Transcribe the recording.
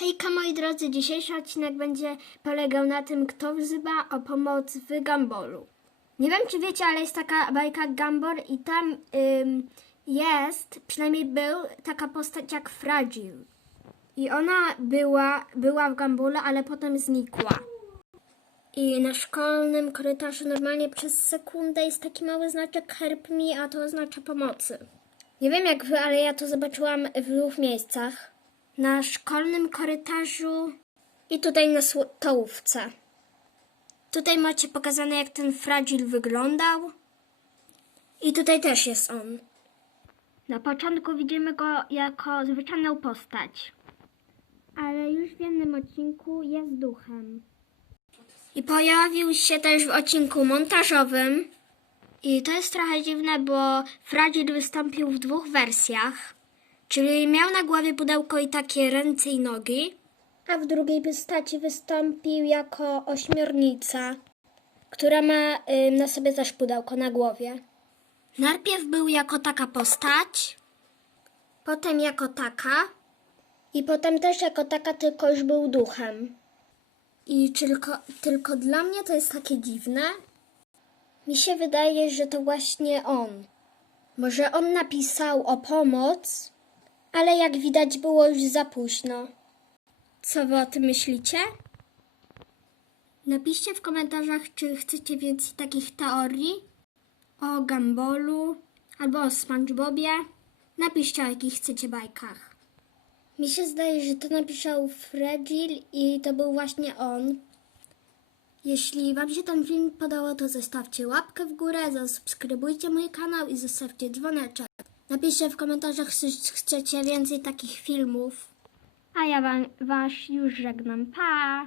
Hejka moi drodzy, dzisiejszy odcinek będzie polegał na tym, kto wzywa o pomoc w Gambolu. Nie wiem czy wiecie, ale jest taka bajka Gambor i tam ym, jest, przynajmniej był, taka postać jak Fragile. I ona była, była w Gambolu, ale potem znikła. I na szkolnym korytarzu normalnie przez sekundę jest taki mały znaczek help me, a to oznacza pomocy. Nie wiem jak wy, ale ja to zobaczyłam w dwóch miejscach. Na szkolnym korytarzu i tutaj na stołówce. Tutaj macie pokazane jak ten fragil wyglądał. I tutaj też jest on. Na początku widzimy go jako zwyczajną postać. Ale już w jednym odcinku jest duchem. I pojawił się też w odcinku montażowym. I to jest trochę dziwne, bo Fragil wystąpił w dwóch wersjach. Czyli miał na głowie pudełko i takie ręce i nogi. A w drugiej postaci wystąpił jako ośmiornica, która ma ym, na sobie też pudełko na głowie. Najpierw był jako taka postać, potem jako taka i potem też jako taka, tylko już był duchem. I tylko, tylko dla mnie to jest takie dziwne. Mi się wydaje, że to właśnie on. Może on napisał o pomoc, ale jak widać było już za późno. Co wy o tym myślicie? Napiszcie w komentarzach, czy chcecie więcej takich teorii o Gambolu albo o SpongeBobie. Napiszcie o jakich chcecie bajkach. Mi się zdaje, że to napisał Fragile i to był właśnie on. Jeśli Wam się ten film podobał, to zostawcie łapkę w górę, zasubskrybujcie mój kanał i zostawcie dzwoneczek. Napiszcie w komentarzach, czy chcecie więcej takich filmów. A ja wam, Was już żegnam. Pa!